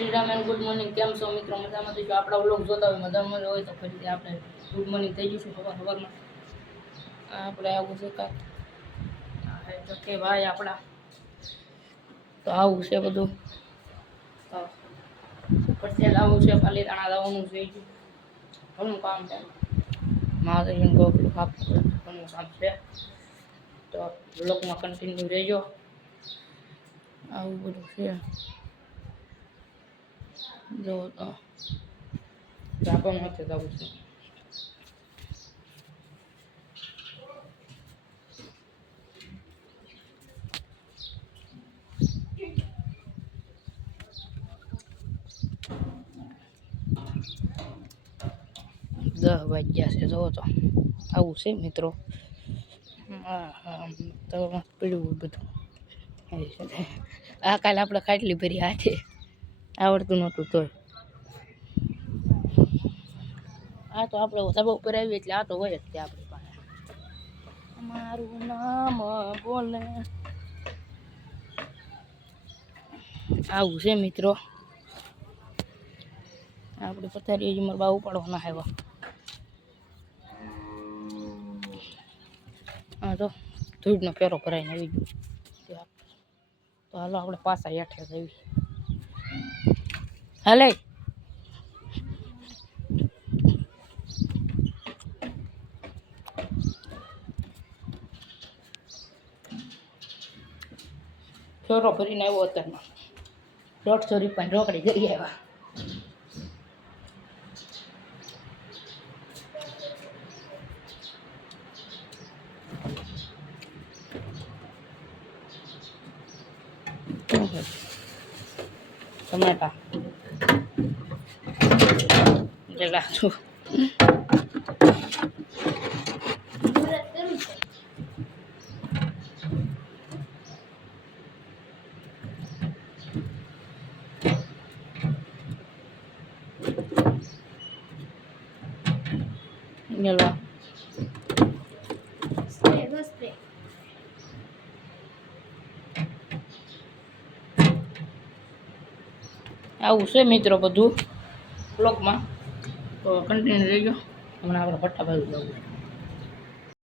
Shriram and good morning. કેમ છો મિત્રો? મજામાંથી? જો આપણા વ્લોગ જોતા હોય મજામાં હોય તો ફરીથી આપણે ગુડ મોર્નિંગ થઈ જઈશું સવારમાં. આપણે આવું છે કાંઈ તો કે ભાઈ આપણા તો આવું છે બધું. પછી લાવવું છે, પાલીતાણા લાવવાનું છે, ઘણું કામ છે. મહાદેવનું ગોખલું આપવું ઘણું કામ છે, તો બ્લોગમાં કન્ટિન્યુ રહેજો. આવું બધું છે જો તો ઝાપા માથે જવું છે. દસ વાગ્યા છે જો તો આવું છે મિત્રો. તો પીળું બધું આ કાલે આપણે ખાટલી ભરી હાથે આવડતું નહોતું તોય આ તો આપણે સભા ઉપર આવીએ એટલે આ તો હોય જ તે આપણી પાસે. મારું નામ બોલે આવું છે મિત્રો. આપણે પથારી હજી મારા બા ઉપાડવાના આવ્યા. હા તો ધૂળનો ફેરો ભરાઈને આવી ગયો. તો હાલો આપણે પાછા હેઠે જઈએ. હાલે ફેરો ભરીને આવ્યો અત્યારમાં 150 રૂપિયાની રોકડી ગઈ આવ્યા. ટમેટા જેલા છું જેલા આવું છે મિત્રો બધું બ્લોગમાં, તો કન્ટિન્યુ રહેજો. હમણાં આપણે ભટ્ટા બાજુ જવું.